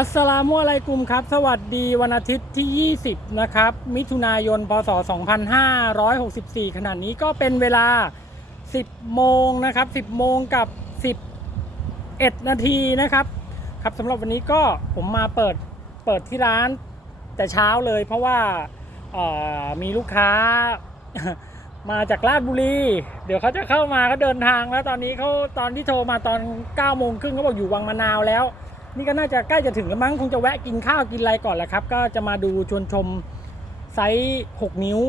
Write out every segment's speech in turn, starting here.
อัสลามุอะลัยกุมครับ สวัสดีวันอาทิตย์ที่ 20 นะครับ มิถุนายน พศ 2564 ขณะนี้ก็เป็นเวลา 10 โมงนะครับ 10 โมงกับ 11 นาทีนะครับ ครับสำหรับวันนี้ก็ผมมาเปิด เปิดที่ร้านแต่เช้าเลย เพราะว่ามีลูกค้ามาจากราชบุรี เดี๋ยวเขาจะเข้ามาก็เดินทางแล้วตอนนี้เขาตอนที่โทรมาตอน9โมงครึ่งเขาบอกอยู่วังมะนาวแล้ว นี่ก็น่าจะใกล้จะถึงแล้วมั้งคงจะแวะกินข้าวกินอะไรก่อนแหละครับ ก็จะมาดูชวนชมไซส์6นิ้ว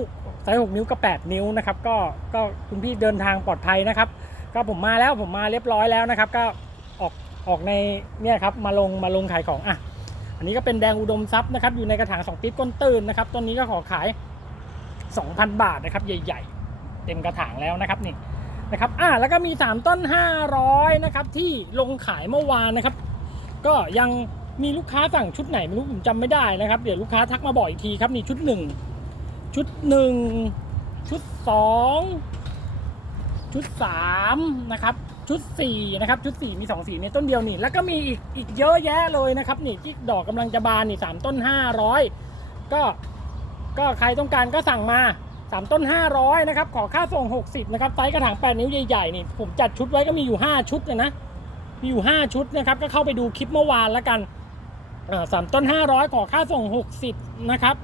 ไซส์6นิ้วกับ 8 นิ้วนะครับ ก็ก็คุณพี่เดินทางปลอดภัยนะครับ ก็ผมมาแล้วผมมาเรียบร้อยแล้วนะครับ ก็ออกออกในเนี่ยครับมาลงมาลงขายของอะอันนี้ก็เป็นแดงอุดมทรัพย์นะครับอยู่ในกระถาง2ปี๊บก้นตื่นนะครับต้นนี้ก็ขอขาย 2,000 บาทนะครับ ใหญ่ ๆ เต็มกระถางแล้วนะครับนี่นะครับอะแล้วก็มี 3 ต้น 500นะครับที่ลงขายเมื่อวานนะครับ ก็ยังมีลูกค้าสั่งชุดไหนไม่รู้ผมจำไม่ได้นะครับ เดี๋ยวลูกค้าทักมาบอกอีกทีครับนี่ชุดหนึ่งชุดหนึ่งชุดสองชุดสามนะครับชุดสี่นะครับชุดสี่มีสองสีในต้นเดียวนี่แล้วก็มีอีกอีกเยอะแยะเลยนะครับนี่ที่ดอกกำลังจะบานนี่สามต้นห้าร้อยก็ก็ใครต้องการก็สั่งมาสามต้นห้าร้อยนะครับ ขอค่าส่งหกสิบนะครับ ไซส์กระถางแปดนิ้วใหญ่ ๆ นี่ ผมจัดชุดไว้ก็มีอยู่ห้าชุดเลยนะ มีอยู่ 5 ชุดนะครับ ก็เข้าไปดูคลิปเมื่อวานแล้วกันสามต้น 500 ขอค่าส่ง 60 นะครับ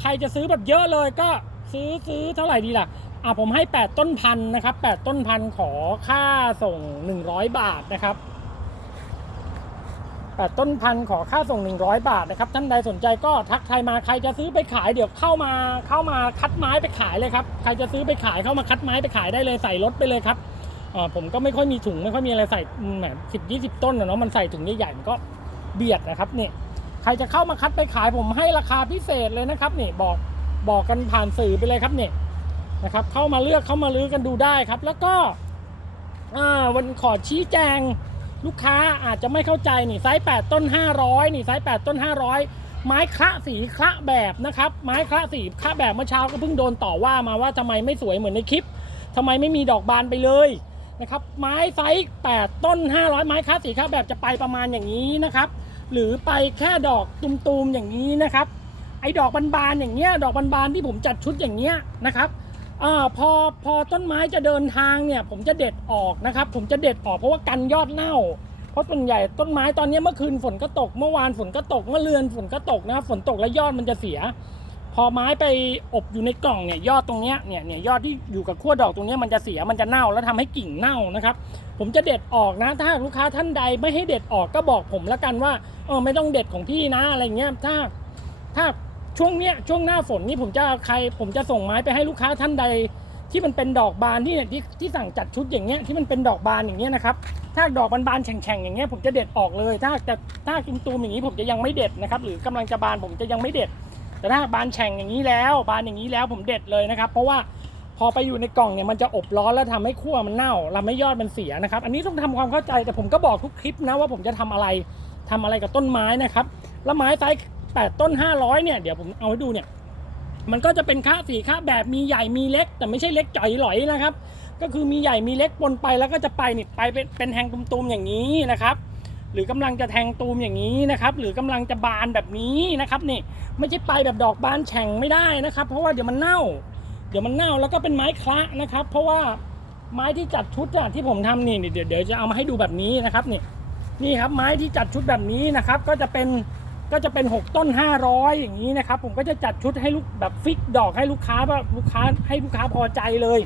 ใครจะซื้อแบบเยอะเลยก็ซื้อซื้อเท่าไหร่ดีล่ะอะผมให้ 8 ต้นพันนะครับ 8 ต้นพันขอค่าส่ง 100 บาทนะครับ 8 ต้นพันขอค่าส่ง 100 บาทนะครับ ท่านใดสนใจก็ทักใครมาใครจะซื้อไปขายเดี๋ยวเข้ามาเข้ามาคัดไม้ไปขายเลยครับ ใครจะซื้อไปขายเข้ามาคัดไม้ไปขายได้เลยใส่รถไปเลยครับ ผมก็ไม่ค่อยมีถุงไม่ค่อยมีอะไรใส่อืมแหมสิบยี่สิบต้นเนาะมันใส่ถุงใหญ่ๆมันก็เบียดนะครับเนี่ยใครจะเข้ามาคัดไปขายผมให้ราคาพิเศษเลยนะครับเนี่ยบอกบอกกันผ่านสื่อไปเลยครับเนี่ยนะครับ เข้ามาเลือกเข้ามาลื้อกันดูได้ครับ แล้วก็วันขอชี้แจงลูกค้าอาจจะไม่เข้าใจนี่ไซส์8ต้น 500 นี่ไซส์8ต้น 500 ไม้คละสีคละแบบนะครับ ไม้คละสีคละแบบเมื่อเช้าก็เพิ่งโดนต่อว่ามาว่าทำไมไม่สวยเหมือนในคลิปทำไมไม่มีดอกบานไปเลย นะครับไม้ไซส์8ต้น 500 ไม้ค้าสีค้าแบบจะไปประมาณอย่างนี้นะครับ หรือไปแค่ดอกตุมๆอย่างนี้นะครับ ไอ้ดอกบานๆอย่างเงี้ยดอกบานๆที่ผมจัดชุดอย่างเงี้ยนะครับอพอพอต้นไม้จะเดินทางเนี่ยผมจะเด็ดออกนะครับ ผมจะเด็ดออกเพราะว่ากันยอดเน่า เพราะส่วนใหญ่ต้นไม้ตอนนี้เมื่อคืนฝนก็ตกเมื่อวานฝนก็ตกเมื่อเรือนฝนก็ตกนะครับฝนตกแล้วยอดมันจะเสีย พอไม้ไปอบอยู่ในกล่องเนี่ยยอดตรงเนี้ยเนี่ยเนี่ยยอดที่อยู่กับขั้วดอกตรงเนี้ยมันจะเสียมันจะเน่าแล้วทำให้กิ่งเน่านะครับ ผมจะเด็ดออกนะถ้าลูกค้าท่านใดไม่ให้เด็ดออกก็บอกผมแล้วกันว่าเออไม่ต้องเด็ดของพี่นะอะไรเงี้ยถ้าถ้าช่วงเนี้ยช่วงหน้าฝนนี่ผมจะใคร ผมจะส่งไม้ไปให้ลูกค้าท่านใด ที่มันเป็นดอกบานที่ที่ที่สั่งจัดชุดอย่างเงี้ยที่มันเป็นดอกบานอย่างเงี้ยนะครับถ้าดอกบานๆแฉ่งๆอย่างเงี้ยผมจะเด็ดออกเลย ถ้าจะถ้าตูมอย่างนี้ผมจะยังไม่เด็ดนะครับ หรือกำลังจะบานผมจะยังไม่เด็ด แต่ถ้าบานแฉ่งอย่างนี้แล้ว บานอย่างนี้แล้วผมเด็ดเลยนะครับ เพราะว่าพอไปอยู่ในกล่องเนี่ยมันจะอบร้อนแล้วทำให้ขั้วมันเน่าทำให้ยอดมันเสียนะครับ อันนี้ต้องทำความเข้าใจแต่ผมก็บอกทุกคลิปนะว่าผมจะทำอะไรทำอะไรกับต้นไม้นะครับ แล้วไม้ไซส์แปดต้น 500 เนี่ย เดี๋ยวผมเอาให้ดูเนี่ย มันก็จะเป็นค่าสีค่าแบบมีใหญ่มีเล็ก แต่ไม่ใช่เล็กจ่อยหลอยนะครับ ก็คือมีใหญ่มีเล็กปนไปแล้วก็จะไปนี่ไปเป็นเป็นแทงตุ่มๆอย่างนี้นะครับ หรือกำลังจะแทงตูมอย่างนี้นะครับ หรือกำลังจะบานแบบนี้นะครับนี่ไม่ใช่ไปแบบดอกบานแฉ่งไม่ได้นะครับ เพราะว่าเดี๋ยวมันเน่า เดี๋ยวมันเน่าแล้วก็เป็นไม้คละนะครับ เพราะว่าไม้ที่จัดชุดอะที่ผมทำนี่เดี๋ยวเดี๋ยวจะเอามาให้ดูแบบนี้นะครับนี่นี่ครับไม้ที่จัดชุดแบบนี้นะครับ ก็จะเป็นก็จะเป็น 6 ต้น 500 อย่างนี้นะครับ ผมก็จะจัดชุดให้ลูกแบบฟิกดอกให้ลูกค้าแบบลูกค้าให้ลูกค้าพอใจเลย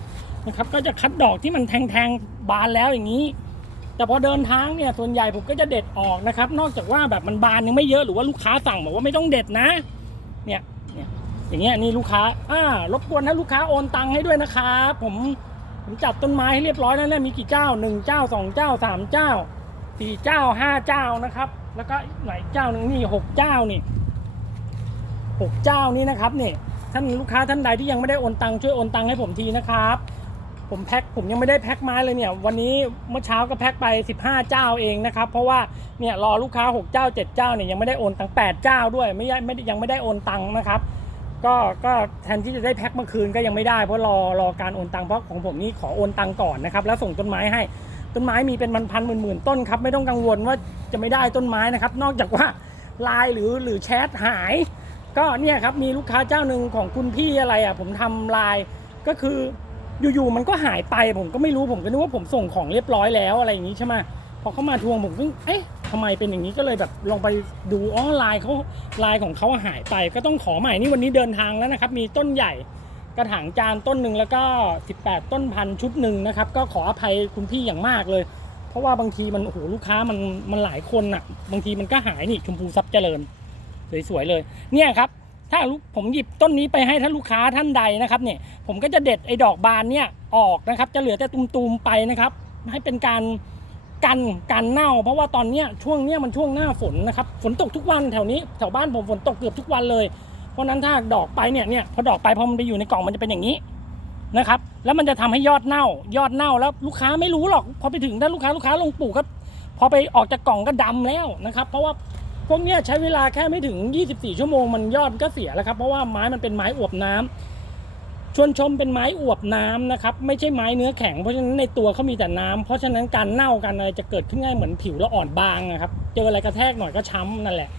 นะครับ ก็จะคัดดอกที่มันแทงแทงๆบานแล้วอย่างนี้ แต่พอเดินทางเนี่ยส่วนใหญ่ผมก็จะเด็ดออกนะครับ นอกจากว่าแบบมันบานยังไม่เยอะหรือว่าลูกค้าสั่งบอกว่าไม่ต้องเด็ดนะ เนี่ยเนี่ยอย่างเงี้ยนี่ลูกค้าอ่ารบกวนให้ลูกค้าโอนตังค์ให้ด้วยนะครับผมผมจัดต้นไม้ให้เรียบร้อยแล้วเนี่ยมีกี่เจ้าหนึ่งเจ้าสองเจ้าสามเจ้าสี่เจ้าห้าเจ้านะครับ แล้วก็อีกไหนเจ้าหนึ่งนี่หกเจ้านี่หกเจ้านี่นะครับเนี่ยท่านลูกค้าท่านใดที่ยังไม่ได้โอนตังค์ช่วยโอนตังค์ให้ผมทีนะครับ ผมแพ็คผมยังไม่ได้แพ็คไม้เลยเนี่ย วันนี้เมื่อเช้าก็แพ็คไป 15 เจ้าเองนะครับ เพราะว่าเนี่ยรอลูกค้า 6 เจ้า 7 เจ้าเนี่ยยังไม่ได้โอนตังค์8เจ้าด้วยไม่ได้ไม่ยังไม่ได้โอนตังค์นะครับ ก็ก็แทนที่จะได้แพ็คเมื่อคืนก็ยังไม่ได้เพราะรอรอการโอนตังค์เพราะของผมนี่ขอโอนตังค์ก่อนนะครับแล้วส่งต้นไม้ให้ต้นไม้มีเป็นพันพันหมื่นหมื่นต้นครับไม่ต้องกังวลว่าจะไม่ได้ต้นไม้นะครับ นอกจากว่าไลน์หรือหรือแชทหาย ก็เนี่ยครับมีลูกค้าเจ้าหนึ่งของคุณพี่อะไรอะผมทำไลน์ก็คือ อยู่ๆมันก็หายไปผมก็ไม่รู้ผมก็นึกว่าผมส่งของเรียบร้อยแล้วอะไรอย่างนี้ใช่ไหมพอเขามาทวงผมก็เอ๊ะทำไมเป็นอย่างนี้ก็เลยแบบลองไปดูอ๋อไลน์เขาไลน์ของเขาหายไป ก็ต้องขอใหม่นี่วันนี้เดินทางแล้วนะครับ มีต้นใหญ่กระถางจานต้นหนึ่งแล้วก็ 18 ต้นพันชุดหนึ่งนะครับ ก็ขออภัยคุณพี่อย่างมากเลย เพราะว่าบางทีมันโอ้โหลูกค้ามันมันหลายคนอะ บางทีมันก็หายนี่ชมพูซับเจริญ สวยๆเลย เนี่ยครับ ถ้าผมหยิบต้นนี้ไปให้ท่านลูกค้าท่านใดนะครับเนี่ยผมก็จะเด็ดไอ้ดอกบานเนี่ยออกนะครับ จะเหลือแต่ตุมๆไปนะครับ ให้เป็นการกันกันเน่า เพราะว่าตอนเนี้ยช่วงเนี้ยมันช่วงหน้าฝนนะครับฝนตกทุกวันแถวนี้แถวบ้านผมฝนตกเกือบทุกวันเลย เพราะนั้นถ้าดอกไปเนี่ยเนี่ยพอดอกไปพอมันไปอยู่ในกล่องมันจะเป็นอย่างนี้นะครับ แล้วมันจะทำให้ยอดเน่า ยอดเน่าแล้วลูกค้าไม่รู้หรอกพอไปถึงถ้าลูกค้าลูกค้าลงปลูกก็พอไปออกจากกล่องก็ดำแล้วนะครับ เพราะว่า พวกเนี้ยใช้เวลาแค่ไม่ถึง 24 ชั่วโมงมันยอดก็เสียแล้วครับ เพราะว่าไม้มันเป็นไม้อวบน้ำชวนชมเป็นไม้อวบน้ำนะครับไม่ใช่ไม้เนื้อแข็งเพราะฉะนั้นในตัวเขามีแต่น้ำเพราะฉะนั้นการเน่ากันอะไรจะเกิดขึ้นง่ายเหมือนผิวเราอ่อนบางนะครับเจออะไรกระแทกหน่อยก็ช้ำนั่นแหละ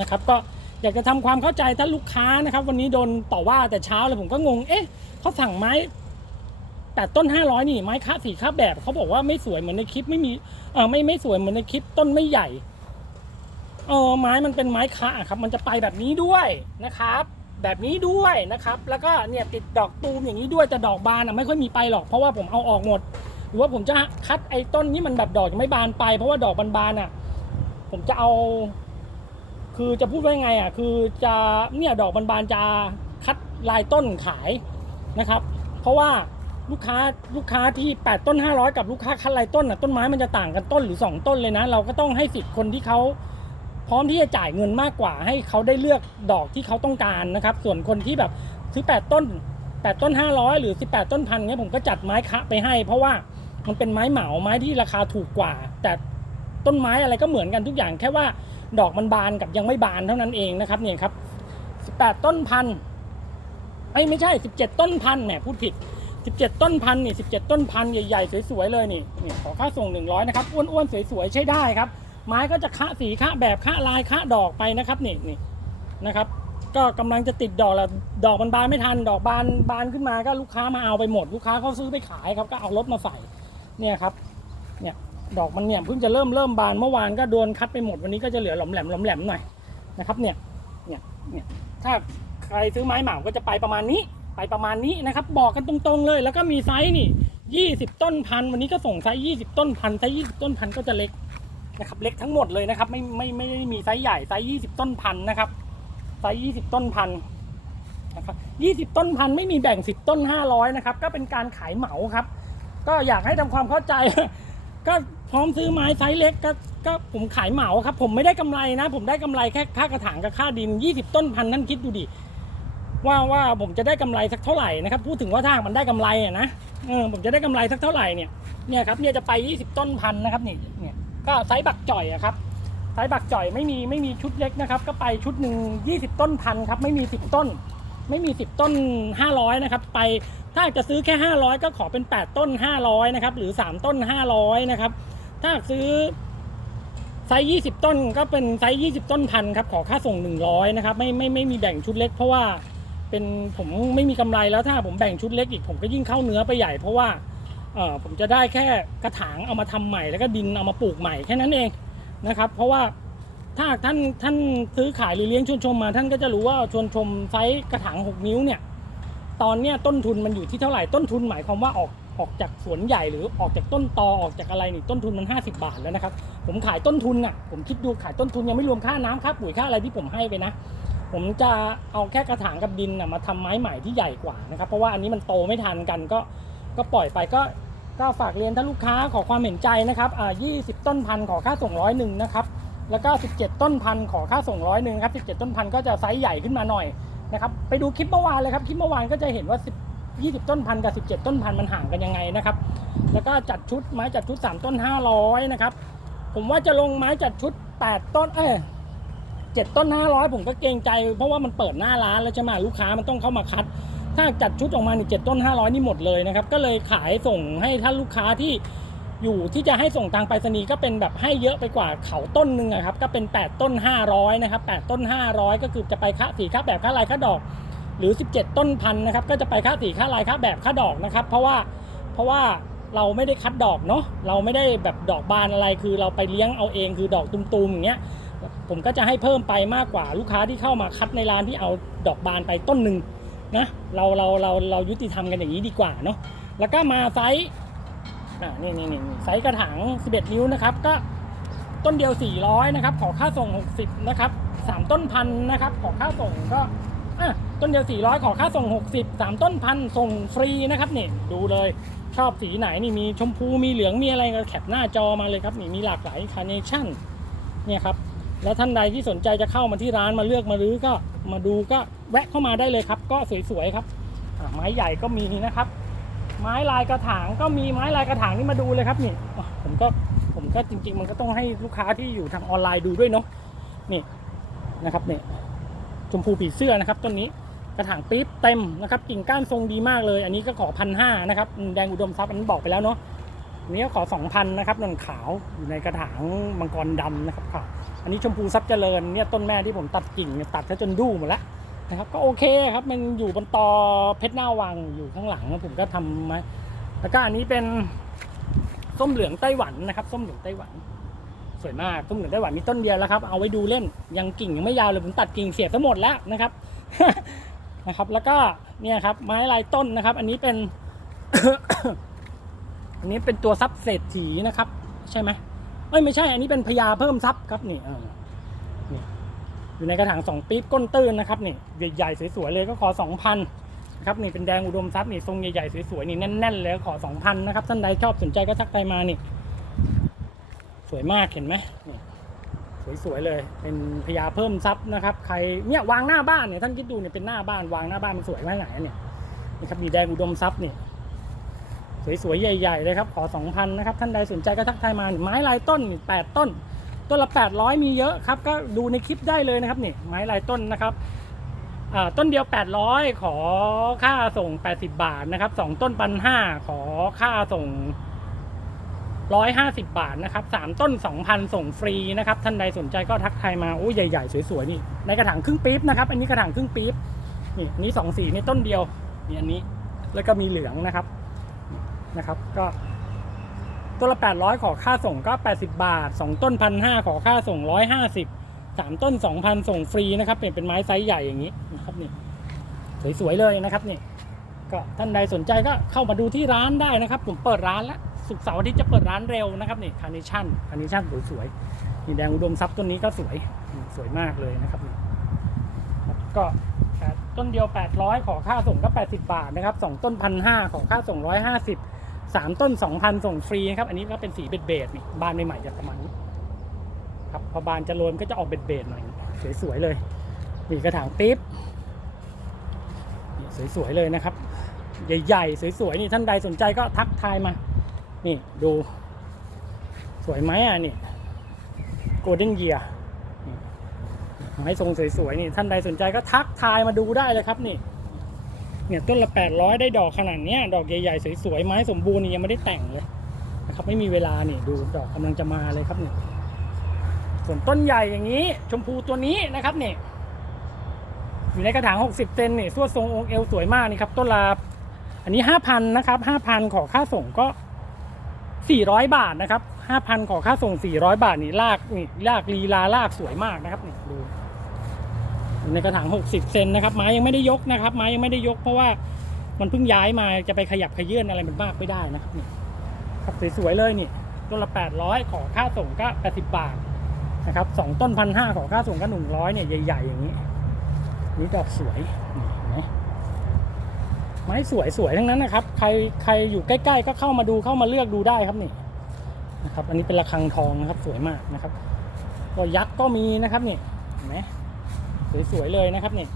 นะครับ ก็อยากจะทำความเข้าใจท่านลูกค้านะครับ วันนี้โดนต่อว่าแต่เช้าเลยผมก็งงเอ๊ะเขาสั่งไม้แต่ต้น 500 นี่ไม้ค้าสีค้าแบบเขาบอกว่าไม่สวยเหมือนในคลิปไม่มีเออไม่ไม่สวยเหมือนในคลิปต้นไม่ใหญ่ เออไม้มันเป็นไม้ค้าครับ มันจะไปแบบนี้ด้วยนะครับ แบบนี้ด้วยนะครับ แล้วก็เนี่ยติดดอกตูมอย่างนี้ด้วยแต่ดอกบานอะไม่ค่อยมีไปหรอกเพราะว่าผมเอาออกหมด หรือว่าผมจะคัดไอ้ต้นนี้มันแบบดอกยังไม่บานไป เพราะว่าดอกบานๆอะ ผมจะเอา คือจะพูดว่ายังไงอะ คือจะเนี่ยดอกบานๆจะคัดลายต้นขายนะครับ เพราะว่าลูกค้าลูกค้าที่ 8 ต้น 500 กับลูกค้าคัดลายต้นอะต้นไม้มันจะต่างกันต้นหรือ 2 ต้นเลยนะ เราก็ต้องให้สิทธิ์คนที่เขา ร้อมที่จะจ่ายเงินมากกว่า ให้เขาได้เลือกดอกที่เขาต้องการนะครับ ส่วนคนที่แบบซื้อ 8 ต้น 8 ต้น 500 หรือ 18 ต้นพันเงี้ยผมก็จัดไม้คะไปให้ เพราะว่ามันเป็นไม้เหมาไม้ที่ราคาถูกกว่า แต่ต้นไม้อะไรก็เหมือนกันทุกอย่างแค่ว่าดอกมันบานกับยังไม่บานเท่านั้นเองนะครับเนี่ยครับ 18 ต้นพันไอ้ไม่ใช่ 17 ต้นพันแหมพูดผิด 17 ต้นพันนี่17 ต้นพันใหญ่ๆสวยๆเลยนี่นี่ขอค่าส่ง 100 นะครับอ้วนๆสวยๆใช้ได้ครับ ไม้ก็จะคะสีคะแบบคะลายคะดอกไปนะครับนี่นี่นะครับ ก็กำลังจะติดดอกแล้วดอกมันบานไม่ทัน ดอกบานบานขึ้นมาก็ลูกค้ามาเอาไปหมด ลูกค้าเขาซื้อไปขายครับก็เอารถมาใส่เนี่ยครับเนี่ยดอกมันเนี่ยเพิ่งจะเริ่มเริ่มบานเมื่อวานก็โดนคัดไปหมดวันนี้ก็จะเหลือหลอมแหลมหลอมแหลมหน่อยนะครับเนี่ยเนี่ยเนี่ยถ้าใครซื้อไม้เหมาก็จะไปประมาณนี้ไปประมาณนี้นะครับ บอกกันตรงๆเลย แล้วก็มีไซส์นี่ 20 ต้นพัน วันนี้ก็ส่งไซส์ 20 ต้นพันไซส์ 20 ต้นพันก็จะเล็ก นะครับเล็กทั้งหมดเลยนะครับ ไม่ไม่ไม่ได้มีไซส์ใหญ่ไซส์20ต้นพันนะครับไซส์20ต้นพันนะครับ20ต้นพันไม่มีแบ่ง10ต้น500นะครับ ก็เป็นการขายเหมาครับ ก็อยากให้ทำความเข้าใจ ก็พร้อมซื้อไม้ไซส์เล็กก็ก็ผมขายเหมาครับ ผมไม่ได้กำไรนะ ผมได้กำไรแค่ค่ากระถางกับค่าดิน 20 ต้นพันท่านคิดดูดิว่าว่าผมจะได้กำไรสักเท่าไหร่นะครับ พูดถึงว่าถ้ามันได้กำไรอะนะเออผมจะได้กำไรสักเท่าไหร่เนี่ยเนี่ยครับเนี่ยจะไป 20 ต้นพันนะครับนี่เนี่ย ก็ไซส์บักจ่อยอะครับไซส์บักจ่อยไม่มีไม่มีชุดเล็กนะครับ ก็ไปชุดหนึ่ง20 ต้นพันครับไม่มี 10 ต้น ไม่มี 10 ต้น 500นะครับไปถ้าจะซื้อแค่ 500 ก็ขอเป็น 8 ต้น 500นะครับหรือ 3 ต้น 500นะครับถ้าซื้อไซส์20 ต้นก็เป็นไซส์20 ต้นพันครับขอค่าส่ง 100นะครับไม่ไม่ไม่มีแบ่งชุดเล็ก เพราะว่าเป็นผมไม่มีกำไรแล้วถ้าผมแบ่งชุดเล็กอีกผมก็ยิ่งเข้าเนื้อไปใหญ่เพราะว่า ผมจะได้แค่กระถางเอามาทำใหม่ แล้วก็ดินเอามาปลูกใหม่แค่นั้นเองนะครับ เพราะว่าถ้าท่านท่านซื้อขายหรือเลี้ยงชวนชมมา ท่านก็จะรู้ว่าชวนชมไซส์กระถาง 6 นิ้วเนี่ยตอนเนี้ยต้นทุนมันอยู่ที่เท่าไหร่ต้นทุนหมายความว่าออกออกจากสวนใหญ่หรือออกจากต้นตอออกจากอะไรนี่ต้นทุนมัน 50 บาทแล้วนะครับ ผมขายต้นทุนอะผมคิดดูขายต้นทุนยังไม่รวมค่าน้ำค่าปุ๋ยค่าอะไรที่ผมให้ไปนะ ผมจะเอาแค่กระถางกับดินนะมาทำไม้ใหม่ที่ใหญ่กว่านะครับเพราะว่าอันนี้มันโตไม่ทันกันก็ ก็ปล่อยไปก็ก็ฝากเรียนท่าลูกค้าขอความเห็นใจนะครับอ่า20ต้นพันขอค่าส่งร้อยหนึ่งนะครับ แล้วก็17ต้นพันขอค่าส่งร้อยหนึ่งครับ17ต้นพันก็จะไซส์ใหญ่ขึ้นมาหน่อยนะครับ ไปดูคลิปเมื่อวานเลยครับคลิปเมื่อวานก็จะเห็นว่า10 20ต้นพันกับ17ต้นพันมันห่างกันยังไงนะครับ แล้วก็จัดชุดไม้จัดชุด3ต้น500นะครับ ผมว่าจะลงไม้จัดชุด8ต้นเออ7ต้น500ผมก็เกรงใจ เพราะว่ามันเปิดหน้าร้านแล้วใช่ไหมลูกค้ามันต้องเข้ามาคัด ถ้าจัดชุดออกมานี่7ต้น 500 นี่หมดเลยนะครับ ก็เลยขายส่งให้ท่านลูกค้าที่อยู่ที่จะให้ส่งทางไปรษณีย์ก็เป็นแบบให้เยอะไปกว่าเขาต้นหนึ่งอะครับ ก็เป็น 8 ต้น 500 นะครับ 8 ต้น 500 ก็คือจะไปค่าสีค่าแบบค่าลายค่าดอก หรือ 17 ต้นพันนะครับ ก็จะไปค่าสีค่าลายค่าแบบค่าดอกนะครับ เพราะว่าเพราะว่าเราไม่ได้คัดดอกเนาะเราไม่ได้แบบดอกบานอะไรคือเราไปเลี้ยงเอาเองคือดอกตุมๆอย่างเงี้ยผมก็จะให้เพิ่มไปมากกว่าลูกค้าที่เข้ามาคัดในร้านที่เอาดอกบานไปต้นหนึ่ง นะเราเราเราเรายุติธรรมกันอย่างนี้ดีกว่าเนาะแล้วก็มาไซส์อ่านี่นี่นี่ไซส์กระถาง 11 นิ้วนะครับ ก็ต้นเดียว 400 นะครับ ขอค่าส่ง 60 นะครับสามต้นพันนะครับ ขอค่าส่งก็อะต้นเดียว 400 ขอค่าส่ง 60 3 ต้นพันส่งฟรีนะครับนี่ดูเลยชอบสีไหนนี่มีชมพูมีเหลืองมีอะไรก็แคปหน้าจอมาเลยครับนี่มีหลากหลายคาร์เนชั่นเนี่ยครับแล้วท่านใดที่สนใจจะเข้ามาที่ร้านมาเลือกมารื้อก็ มาดูก็แวะเข้ามาได้เลยครับ ก็สวยๆครับไม้ใหญ่ก็มีนะครับ ไม้ลายกระถางก็มีไม้ลายกระถางนี่มาดูเลยครับนี่ผมก็ผมก็จริง ๆ มันก็ต้องให้ลูกค้าที่อยู่ทางออนไลน์ดูด้วยเนาะนี่นะครับเนี่ยชมพูผีเสื้อนะครับต้นนี้กระถางปี๊บเต็มนะครับกิ่งก้านทรงดีมากเลย อันนี้ก็ขอพันห้านะครับแดงอุดมทรัพย์อันนี้บอกไปแล้วเนาะนนี้ก็ขอสองพันนะครับนนขาวอยู่ในกระถางมังกรดำนะครับค่ะ อันนี้ชมพูทรัพย์เจริญเนี่ยต้นแม่ที่ผมตัดกิ่งเนี่ยตัดซะจนดูหมดแล้วนะครับก็โอเคครับมันอยู่บนตอเพชรหน้าวังอยู่ข้างหลังผมก็ทำมาแล้วก็อันนี้เป็นส้มเหลืองไต้หวันนะครับ ส้มเหลืองไต้หวันสวยมากต้นเหลืองไต้หวันมีต้นเดียวแล้วครับ เอาไว้ดูเล่น ยังกิ่งยังไม่ยาวเลยผมตัดกิ่งเสียบทั้งหมดแล้วนะครับ นะครับ แล้วก็เนี่ยครับไม้ลายต้นนะครับ อันนี้เป็น อันนี้เป็นตัวซับเศษฐีนะครับ ใช่ไหม เอ้ยไม่ใช่อันนี้เป็นพญาเพิ่มซับครับนี่เออนี่อยู่ในกระถางสองปี๊บก้นตื้นนะครับนี่ใหญ่ๆสวยๆเลยก็ขอสองพันะครับนี่เป็นแดงอุดมทรัพย์นี่ทรงใหญ่ๆสวยๆนี่แน่นๆเลยขอสองพันนะครับท่านใดชอบสนใจก็ทักไปมานี่ สวยมากเห็นไหมนี่สวยๆเลย เป็นพญาเพิ่มซับนะครับ ใครเนี่ยวางหน้าบ้านเนี่ยท่านคิดดูเนี่ยเป็นหน้าบ้านวางหน้าบ้านมันสวยแค่ไหนเนี่ยนี่ครับมีแดงอุดมทรัพย์เนี่ย สวยๆ ใหญ่ๆเลยครับ ขอสองพันนะครับ ท่านใดสนใจก็ทักทายมา ไม้ลายต้นนี่แปดต้น ต้นละแปดร้อยมีเยอะครับ ก็ดูในคลิปได้เลยนะครับนี่ไม้ลายต้นนะครับอ่าต้นเดียว 800 ขอค่าส่ง 80 บาทนะครับสองต้นพันห้าขอค่าส่งร้อยห้าสิบบาทนะครับสามต้นสองพันส่งฟรีนะครับ ท่านใดสนใจก็ทักทายมา โอ้ใหญ่ๆ สวยๆ นี่ ในกระถางครึ่งปี๊บนะครับ อันนี้กระถางครึ่งปี๊บ นี่อันนี้สองสีนี่ต้นเดียว นี่อันนี้ แล้วก็มีเหลืองนะครับ นะครับ ก็ต้นละแปดร้อยขอค่าส่งก็แปดสิบาทสองต้นพันห้าขอค่าส่งร้อยห้าสิบสามต้นสองพันส่งฟรีนะครับเป็นเป็นไม้ไซส์ใหญ่อย่างนี้นะครับนี่สวยๆเลยนะครับนี่ก็ท่านใดสนใจก็เข้ามาดูที่ร้านได้นะครับ ผมเปิดร้านแล้วสุกเสาร์อาทิตย์จะเปิดร้านเร็วนะครับนี่คาร์เนชั่นคาร์เนชั่นสวยๆนี่แดงอุดมทรัพย์ต้นนี้ก็สวยสวยมากเลยนะครับนี่ก็ต้นเดียว 800 ขอค่าส่งก็ 80 บาทนะครับสองต้นพันห้าขอค่าส่ง 150 สามต้น 2,000 ส่งฟรีนะครับ อันนี้ก็เป็นสีเบดเบดนี่บานใหม่ๆจะประมาณนี้ครับพอบานจะโรยมนก็จะออกเบดเบดหน่อย สวยๆเลยนี่กระถางปิ๊บนี่สวยๆเลยนะครับ ใหญ่ๆ สวยๆนี่ท่านใดสนใจก็ทักทายมา นี่ดูสวยไหมอะนี่โกลเด้นเยียไม้ทรงสวยๆนี่ท่านใดสนใจก็ทักทายมาดูได้เลยครับนี่ เนี่ยต้นละ 800 ได้ดอกขนาดเนี้ยดอกใหญ่ๆสวยๆไม้สมบูรณ์นี่ยังไม่ได้แต่งเลยนะครับไม่มีเวลาเนี่ยดูดอกกำลังจะมาเลยครับเนี่ยส่วนต้นใหญ่อย่างนี้ชมพูตัวนี้นะครับเนี่ยอยู่ในกระถาง 60 เซนเนี่ยสวดทรงองค์เอวสวยมากนี่ครับต้นละอันนี้ 5,000 นะครับ 5,000 ขอค่าส่งก็ 400 บาทนะครับ 5,000 ขอค่าส่ง 400 บาทนี่ลากนี่ลากลีลาลากสวยมากนะครับนี่ดู ในกระถาง 60 เซนนะครับไม้ยังไม่ได้ยกนะครับไม้ยังไม่ได้ยก เพราะว่ามันเพิ่งย้ายมาจะไปขยับขยื่นอะไรมันมากไม่ได้นะครับนี่ครับสวยๆเลยนี่ต้นละ 800 ขอค่าส่งก็ 80 บาทนะครับสองต้นพันห้าขอค่าส่งก็100เนี่ยใหญ่ๆอย่างนี้นี่ดอกสวยนี่นไมไม้สวยสวยทั้งนั้นนะครับ ใครใครอยู่ใกล้ ๆ ก็เข้ามาดูเข้ามาเลือกดูได้ครับนี่นะครับ อันนี้เป็นระฆังทองนะครับสวยมากนะครับก็ยักษ์ก็มีนะครับนี่เห็นไหม สวยๆเลยนะครับนี่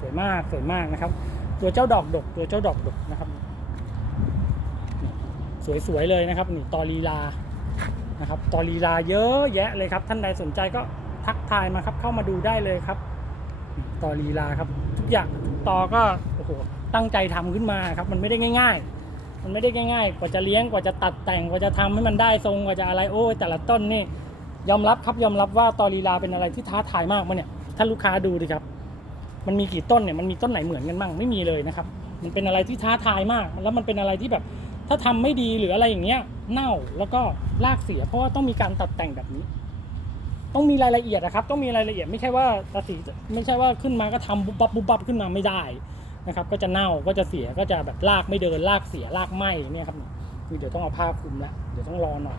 สวยมากสวยมากนะครับ ตัวเจ้าดอกดกตัวเจ้าดอกดกนะครับสวยๆเลยนะครับนี่ตอลีลานะครับตอลีลาเยอะแยะเลยครับ ท่านใดสนใจก็ทักทายมาครับ เข้ามาดูได้เลยครับตอลีลาครับทุกอย่างตอก็โอ้โหตั้งใจทำขึ้นมาครับ มันไม่ได้ง่าย ๆ มันไม่ได้ง่ายๆ กว่าจะเลี้ยงกว่าจะตัดแต่งกว่าจะทำให้มันได้ทรงกว่าจะอะไรโอ้แต่ละต้นนี่ ยอมรับครับยอมรับว่าตอลีลาเป็นอะไรที่ท้าทายมากมาเนี่ยถ้าลูกค้าดูดิครับ มันมีกี่ต้นเนี่ยมันมีต้นไหนเหมือนกันบ้างไม่มีเลยนะครับ มันเป็นอะไรที่ท้าทายมาก แล้วมันเป็นอะไรที่แบบ ถ้าทำไม่ดีหรืออะไรอย่างเงี้ยเน่าแล้วก็ลากเสีย เพราะว่าต้องมีการตัดแต่งแบบนี้ ต้องมีรายละเอียดนะครับ ต้องมีรายละเอียดไม่ใช่ว่าตาสีไม่ใช่ว่าขึ้นมาก็ทำบุบบับบุบบับขึ้นมาไม่ได้นะครับ ก็จะเน่าก็จะเสียก็จะแบบลากไม่เดินลากเสียลากไหมเนี่ยครับนี่เดี๋ยวต้องเอาผ้าคลุมละเดี๋ยวต้องรอหน่อย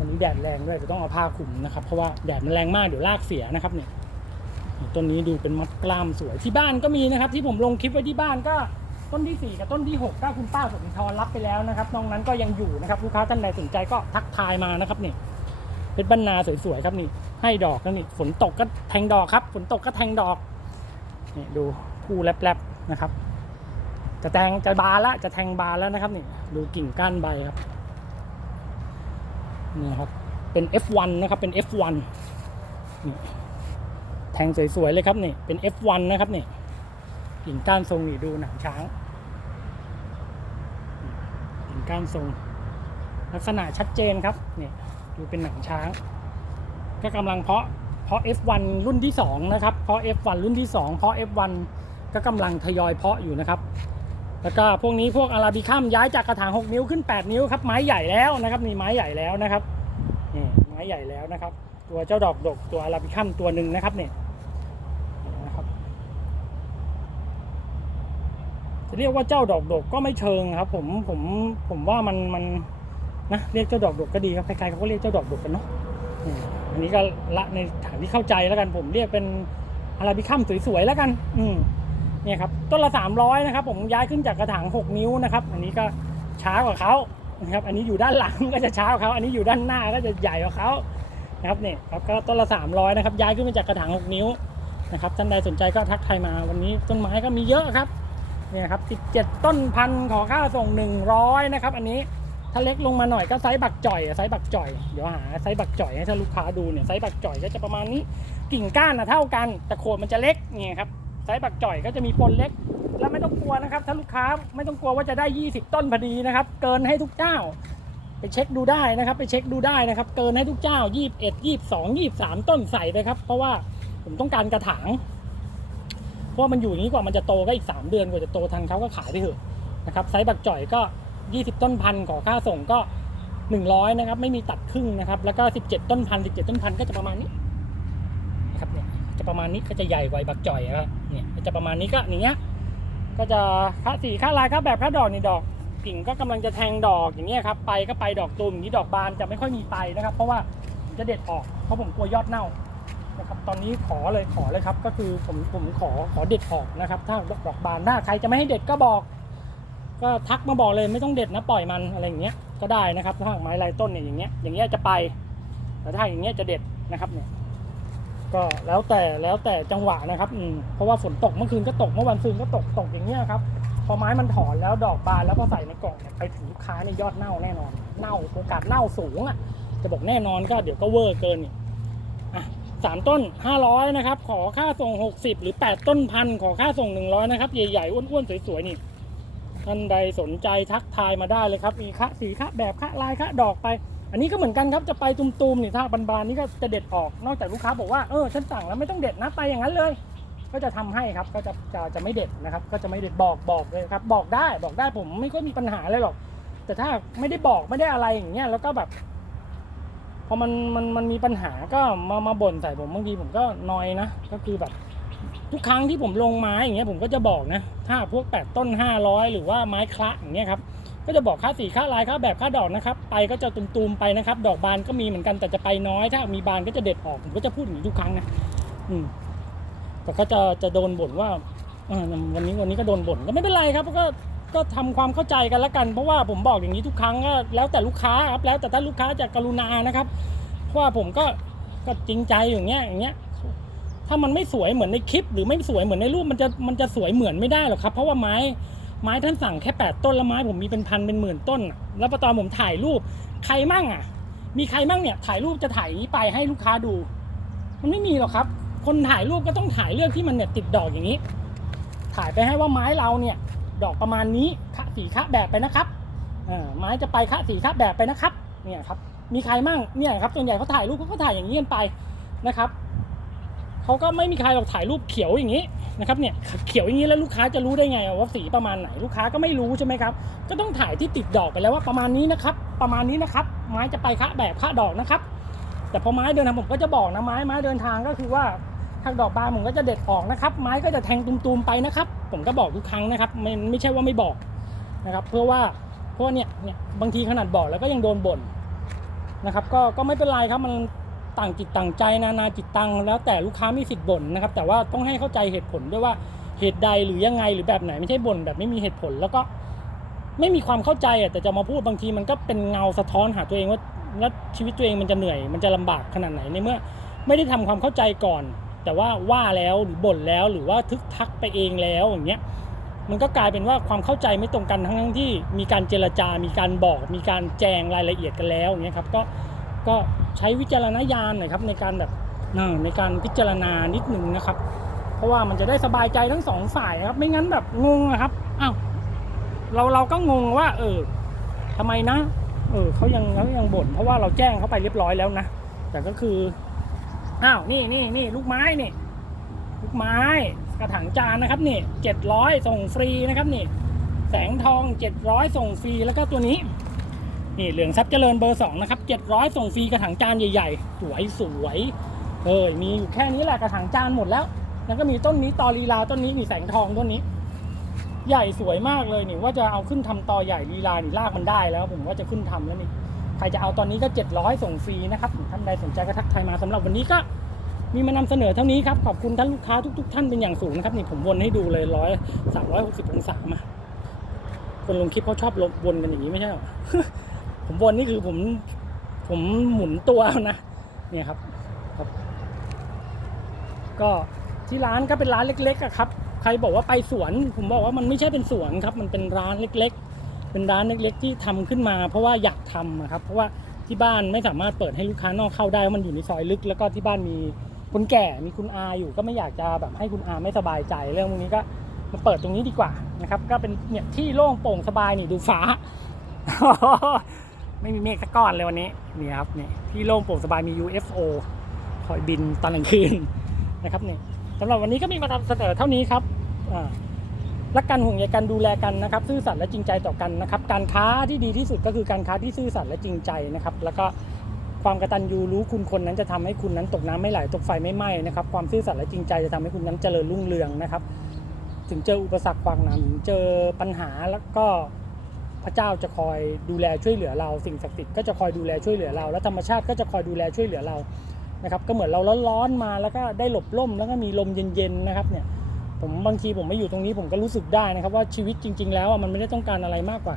วันนี้แดดแรงด้วยเดี๋ยวต้องเอาผ้าคลุมนะครับ เพราะว่าแดดมันแรงมากเดี๋ยวลากเสียนะครับเนี่ยต้นนี้ดูเป็นมัดกล้ามสวยที่บ้านก็มีนะครับ ที่ผมลงคลิปไว้ที่บ้านก็ต้นที่ 4 กับต้นที่6ก็คุณป้าสมทรรับไปแล้วนะครับนอกนั้นก็ยังอยู่นะครับลูกค้าท่านใดสนใจก็ทักทายมานะครับนี่เพชรบรรณาสวยๆครับนี่ ให้ดอกแล้วนี่ฝนตกก็แทงดอกครับ ฝนตกก็แทงดอกนี่ดูผู้แลบๆนะครับ จะแทงจะบานแล้วจะแทงบานแล้วนะครับนี่ดูกิ่งก้านใบครับ นี่ครับ เป็น F1 นะครับ เป็น F1 นี่แทงสวยๆเลยครับนี่ เป็น F1 นะครับนี่กิ่งก้านทรงนี่ดูหนังช้างกิ่งก้านทรง ลักษณะชัดเจนครับเนี่ยดูเป็นหนังช้าง ก็กำลังเพาะเพาะ F1 รุ่นที่ 2 นะครับ เพาะ F1 รุ่นที่ 2 เพาะ F1 ก็กำลังทยอยเพาะอยู่นะครับ แล้วก็พวกนี้พวกอาราบิคัมย้ายจากกระถาง 6 นิ้วขึ้น 8 นิ้วครับไม้ใหญ่แล้วนะครับนี่ไม้ใหญ่แล้วนะครับนี่ไม้ใหญ่แล้วนะครับ ตัวเจ้าดอกดกตัวอาราบิคัมตัวหนึ่งนะครับเนี่ยนะครับ จะเรียกว่าเจ้าดอกดกก็ไม่เชิงครับ ผมผมผมว่ามันมันนะเรียกเจ้าดอกดกก็ดีครับใครๆเขาก็เรียกเจ้าดอกดกกันเนาะอันนี้ก็ละในฐานที่เข้าใจแล้วกัน ผมเรียกเป็นอาราบิคัมสวยๆแล้วกัน อืม เนี่ยครับต้นละ300นะครับผมย้ายขึ้นจากกระถาง 6 นิ้วนะครับ อันนี้ก็ช้ากว่าเขานะครับอันนี้อยู่ด้านหลังก็จะช้ากว่าเขาอันนี้อยู่ด้านหน้าก็จะใหญ่กว่าเขานะครับเนี่ยครับก็ต้นละ300นะครับย้ายขึ้นมาจากกระถาง 6 นิ้วนะครับท่านใดสนใจก็ทักทายมาวันนี้ต้นไม้ก็มีเยอะครับเนี่ยครับ17 ต้นพันขอค่าส่ง 100นะครับอันนี้ถ้าเล็กลงมาหน่อยก็ไซส์บักจ่อยไซส์บักจ่อยเดี๋ยวหาไซส์บักจ่อยให้ท่านลูกค้าดูเนี่ยไซส์บักจ่อยก็จะประมาณนี้กิ่งก้านนะเท่ากันแต่โคนมันจะเล็กเนี่ยครับ ไซส์บักจ่อยก็จะมีปนเล็ก แล้วไม่ต้องกลัวนะครับ ถ้าลูกค้าไม่ต้องกลัวว่าจะได้ 20 ต้นพอดีนะครับ เกินให้ทุกเจ้า ไปเช็คดูได้นะครับ ไปเช็คดูได้นะครับ เกินให้ทุกเจ้า 21 22 23 ต้นใส่ไปครับ เพราะว่าผมต้องการกระถางเพราะมันอยู่อย่างนี้กว่ามันจะโตก็อีก 3 เดือนกว่าจะโตทันเขาก็ขายไปเถอะนะครับไซส์บักจ่อยก็ 20 ต้นพันขอค่าส่งก็ 100นะครับไม่มีตัดครึ่งนะครับแล้วก็ 17 ต้นพัน17 ต้นพันก็จะประมาณนี้ จะประมาณนี้ก็จะใหญ่กว่าบักจ่อยนะครับเนี่ยจะประมาณนี้ก็อย่างเงี้ยก็จะค่าสีค่าลายค่าแบบค่าดอกนี่ดอกกิ่งก็กำลังจะแทงดอกอย่างเงี้ยครับไปก็ไปดอกตูมอย่างนี้ดอกบานจะไม่ค่อยมีไปนะครับ เพราะว่าผมจะเด็ดออกเพราะผมกลัวยอดเน่านะครับตอนนี้ขอเลยขอเลยครับ ก็คือผมผมขอขอเด็ดออกนะครับ ถ้าดอกบานถ้าใครจะไม่ให้เด็ดก็บอก ก็ทักมาบอกเลยไม่ต้องเด็ดนะปล่อยมันอะไรอย่างเงี้ยก็ได้นะครับถ้าไม้ลายต้นเนี่ยอย่างเงี้ยอย่างเงี้ยจะไปแต่ถ้าอย่างเงี้ยจะเด็ดนะครับเนี่ย ก็แล้วแต่แล้วแต่จังหวะนะครับอืมเพราะว่าฝนตกเมื่อคืนก็ตกเมื่อวันซืนก็ตกตกอย่างเงี้ยครับพอไม้มันถอนแล้วดอกบานแล้วพอใส่ในกล่องเนี่ยไปถึงลูกค้าในยยอดเน่าแน่นอน เน่าโอกาสเน่าสูงอะ จะบอกแน่นอนก็เดี๋ยวก็เวอร์เกินนี่อะสามต้น500นะครับ ขอค่าส่ง60หรือ8ต้นพันขอค่าส่ง100นะครับ ใหญ่ๆอ้วนๆสวยๆนี่ท่านใดสนใจทักทายมาได้เลยครับ มีค่าสีค่าแบบค่าลายค่าดอกไป อันนี้ก็เหมือนกันครับจะไปตุมๆนี่ถ้าบานๆนี่ก็จะเด็ดออกนอกจากลูกค้าบอกว่าเออฉันสั่งแล้วไม่ต้องเด็ดนะไปอย่างนั้นเลย ก็จะทำให้ครับก็จะจะจะไม่เด็ดนะครับ ก็จะไม่เด็ดบอกบอกเลยครับบอกได้บอกได้ผมไม่ค่อยมีปัญหาเลยหรอก แต่ถ้าไม่ได้บอกไม่ได้อะไรอย่างเงี้ยแล้วก็แบบพอมันมันมันมีปัญหาก็มามาบ่นใส่ผมบางทีผมก็นอยนะ ก็คือแบบ ทุกครั้งที่ผมลงไม้อย่างเงี้ยผมก็จะบอกนะ ถ้าพวกแปดต้นห้าร้อยหรือว่าไม้คละอย่างเงี้ยครับ ก็จะบอกค่าสีค่าลายค่าแบบค่าดอกนะครับ ไปก็จะตุมๆไปนะครับ ดอกบานก็มีเหมือนกันแต่จะไปน้อยถ้ามีบานก็จะเด็ดออกผมก็จะพูดอย่างนี้ทุกครั้งนะอืมแต่ก็จะจะโดนบ่นว่าวันนี้วันนี้ก็โดนบ่นก็ไม่เป็นไรครับก็ก็ทำความเข้าใจกันล้วกัน เพราะว่าผมบอกอย่างนี้ทุกครั้งก็แล้วแต่ลูกค้าครับแล้วแต่ถ้าลูกค้าจะกรุณานะครับเพราะว่าผมก็ก็จริงใจอย่างเงี้ยอย่างเงี้ยถ้ามันไม่สวยเหมือนในคลิป หรือไม่สวยเหมือนในรูปมันจะมันจะสวยเหมือนไม่ได้หรอกครับ เพราะว่าไม้ ไม้ท่านสั่งแค่แปดต้นแล้วไม้ผมมีเป็นพันเป็นหมื่นต้น แล้วพอตอนผมถ่ายรูปใครมั่งอะ มีใครมั่งเนี่ยถ่ายรูปจะถ่ายนี้ไปให้ลูกค้าดู มันไม่มีหรอกครับ คนถ่ายรูปก็ต้องถ่ายเรื่องที่มันเนี่ยติดดอกอย่างนี้ ถ่ายไปให้ว่าไม้เราเนี่ย ดอกประมาณนี้คะสีคะแบบไปนะครับอไม้จะไปค่าสีค่าแบบไปนะครับ เนี่ยครับ มีใครมั่งเนี่ยครับส่วนใหญ่เขาถ่ายรูปเขาก็ถ่ายอย่างนี้กันไปนะครับ เขาก็ไม่มีใครหรอกถ่ายรูปเขียวอย่างนี้นะครับเนี่ยเขียวอย่างนี้แล้วลูกค้าจะรู้ได้ไงว่าสีประมาณไหนลูกค้าก็ไม่รู้ใช่ไหมครับ ก็ต้องถ่ายที่ติดดอกไปแล้วว่าประมาณนี้นะครับ ประมาณนี้นะครับ ไม้จะไปค่าแบบค่าดอกนะครับ แต่พอไม้เดินทางผมก็จะบอกนะไม้ไม้เดินทางก็คือว่าทางดอกบานผมก็จะเด็ดออกนะครับ ไม้ก็จะแทงตุมๆไปนะครับ ผมก็บอกทุกครั้งนะครับไม่ไม่ใช่ว่าไม่บอกนะครับ เพื่อว่าเพราะว่าเนี่ยเนี่ยบางทีขนาดบอกแล้วก็ยังโดนบ่นนะครับ ก็ก็ไม่เป็นไรครับมัน ต่างจิตต่างใจนานาจิตตังแล้วแต่ลูกค้ามีสิทธิ์บ่นนะครับ แต่ว่าต้องให้เข้าใจเหตุผลด้วยว่าเหตุใดหรือยังไงหรือแบบไหนไม่ใช่บ่นแบบไม่มีเหตุผลแล้วก็ไม่มีความเข้าใจอะแต่จะมาพูดบางทีมันก็เป็นเงาสะท้อนหาตัวเองว่าแล้วชีวิตตัวเองมันจะเหนื่อย มันจะลำบากขนาดไหนในเมื่อ ไม่ได้ทำความเข้าใจก่อน แต่ว่าว่าแล้วหรือบ่นแล้วหรือว่าทึกทักไปเองแล้วอย่างเงี้ยมันก็กลายเป็นว่าความเข้าใจไม่ตรงกันทั้งทั้งที่มีการเจรจา มีการบอก มีการแจงรายละเอียดกันแล้วอย่างเงี้ยครับก็ ก็ใช้วิจารณญาณหน่อยครับในการแบบเออในการพิจารณานิดหนึ่งนะครับ เพราะว่ามันจะได้สบายใจทั้งสองฝ่ายครับ ไม่งั้นแบบงงอะครับอ้าวเราเราก็งงว่า เออทำไมนะ เออเขายังเขายังบ่นเพราะว่าเราแจ้งเขาไปเรียบร้อยแล้วนะแต่ก็คืออ้าวนี่นี่นี่ลูกไม้นี่ลูกไม้กระถางจานนะครับนี่เจ็ดร้อยส่งฟรีนะครับนี่แสงทองเจ็ดร้อยส่งฟรีแล้วก็ตัวนี้ นี่เหลืองทรัพย์เจริญเบอร์สองนะครับเจ็ดร้อยส่งฟรีกระถางจานใหญ่ๆ สวยสวยเออมีอยู่แค่นี้แหละกระถางจานหมดแล้ว แล้วก็มีต้นนี้ตอลีลาต้นนี้นี่แสงทองต้นนี้ ใหญ่สวยมากเลยนี่ว่าจะเอาขึ้นทำตอใหญ่ลีลานี่ลากมันได้แล้ว ผมว่าจะขึ้นทำแล้วนี่ใครจะเอาตอนนี้ก็700ส่งฟรีนะครับท่านใดสนใจก็ทักทายมาสำหรับวันนี้ก็มีมานำเสนอเท่านี้ครับ ขอบคุณท่านลูกค้าทุก ๆ ท่านเป็นอย่างสูงนะครับนี่ผมวนให้ดูเลยร้อยสามร้อยหกสิบองศามาคนลงคลิปเขาชอบลบวนกันอย่างนี้ไม่ใช่หรอ ผมวนนี่คือผมผมหมุนตัวนะเนี่ยครับครับ ก็ที่ร้านก็เป็นร้านเล็กๆอะครับ ใครบอกว่าไปสวน ผมบอกว่ามันไม่ใช่เป็นสวนครับ มันเป็นร้านเล็ก ๆ เป็นร้านเล็ก ๆ ที่ทำขึ้นมา เพราะว่าอยากทำครับ เพราะว่าที่บ้านไม่สามารถเปิดให้ลูกค้านอกเข้าได้มันอยู่ในซอยลึก แล้วก็ที่บ้านมีคนแก่มีคุณอาอยู่ ก็ไม่อยากจะแบบให้คุณอาไม่สบายใจเรื่องพวกนี้ก็มาเปิดตรงนี้ดีกว่านะครับ ก็เป็นเนี่ยที่โล่งโปร่งสบายนี่ดูฟ้า ไม่มีเมฆสักก้อนเลยวันนี้นี่ครับนี่ที่โล่งโปร่งสบายมี UFO คอยบินตอนกลางคืนนะครับนี่สำหรับวันนี้ก็มีมานำเสนอเท่านี้ครับรักกันห่วงใยกันดูแลกันนะครับ ซื่อสัตย์และจริงใจต่อกันนะครับ การค้าที่ดีที่สุดก็คือการค้าที่ซื่อสัตย์และจริงใจนะครับ แล้วก็ความกตัญญูรู้คุณคนนั้นจะทำให้คุณนั้นตกน้ำไม่ไหลตกไฟไม่ไหม้นะครับ ความซื่อสัตย์และจริงใจจะทำให้คุณนั้นเจริญรุ่งเรืองนะครับ ถึงเจออุปสรรคขวางหนามถึงเจอปัญหาแล้วก็ พระเจ้าจะคอยดูแลช่วยเหลือเรา สิ่งศักดิ์สิทธิ์ก็จะคอยดูแลช่วยเหลือเรา และธรรมชาติก็จะคอยดูแลช่วยเหลือเรานะครับก็เหมือนเราร้อนๆมาแล้วก็ได้หลบร่มแล้วก็มีลมเย็นๆนะครับเนี่ยผมบางทีผมไม่อยู่ตรงนี้ผมก็รู้สึกได้นะครับ ว่าชีวิตจริง ๆ แล้วมันไม่ได้ต้องการอะไรมากกว่า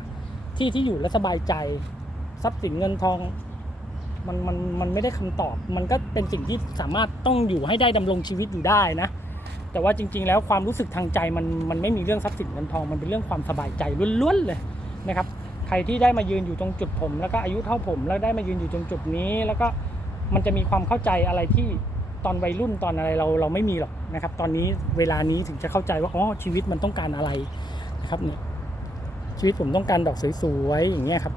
ที่ที่อยู่และสบายใจทรัพย์สินเงินทองมันมันมันไม่ได้คำตอบ มันก็เป็นสิ่งที่สามารถต้องอยู่ให้ได้ดำรงชีวิตอยู่ได้นะ แต่ว่าจริง ๆ แล้วความรู้สึกทางใจมันมันไม่มีเรื่องทรัพย์สินเงินทองมันเป็นเรื่องความสบายใจล้วนๆเลย นะครับ ใครที่ได้มายืนอยู่ตรงจุดผม แล้วก็อายุเท่าผม แล้วได้มายืนอยู่ตรงจุดนี้ แล้วก็มันจะมีความเข้าใจอะไรที่ตอนวัยรุ่นตอนอะไรเราเราไม่มีหรอกนะครับ ตอนนี้เวลานี้ถึงจะเข้าใจว่าอ๋อชีวิตมันต้องการอะไรนะครับเนี่ยชีวิตผมต้องการดอกสวยๆอย่างเงี้ยครับ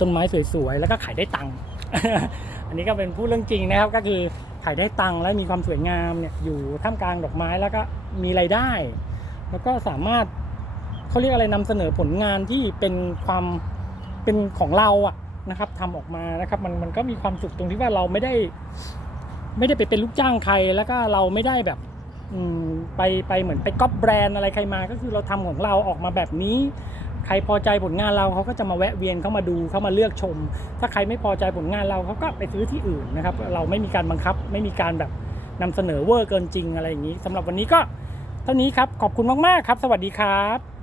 ต้นไม้สวยๆแล้วก็ขายได้ตังค์อันนี้ก็เป็นพูดเรื่องจริงนะครับ ก็คือขายได้ตังค์และมีความสวยงามเนี่ยอยู่ท่ามกลางดอกไม้แล้วก็มีรายได้ แล้วก็สามารถ เขาเรียกอะไรนำเสนอผลงานที่เป็นความเป็นของเราอะนะครับทำออกมานะครับมันมันก็มีความสุขตรงที่ว่าเราไม่ได้ ไม่ได้ไปเป็นลูกจ้างใครแล้วก็เราไม่ได้แบบอืมไปไปเหมือนไปก๊อปแบรนด์อะไรใครมา ก็คือเราทำของเราออกมาแบบนี้ ใครพอใจผลงานเราเขาก็จะมาแวะเวียนเข้ามาดูเข้ามาเลือกชม ถ้าใครไม่พอใจผลงานเราเขาก็ไปซื้อที่อื่นนะครับ เราไม่มีการบังคับ ไม่มีการแบบนำเสนอเวอร์เกินจริงอะไรอย่างนี้สำหรับวันนี้ก็เท่านี้ครับขอบคุณมากๆครับ สวัสดีครับ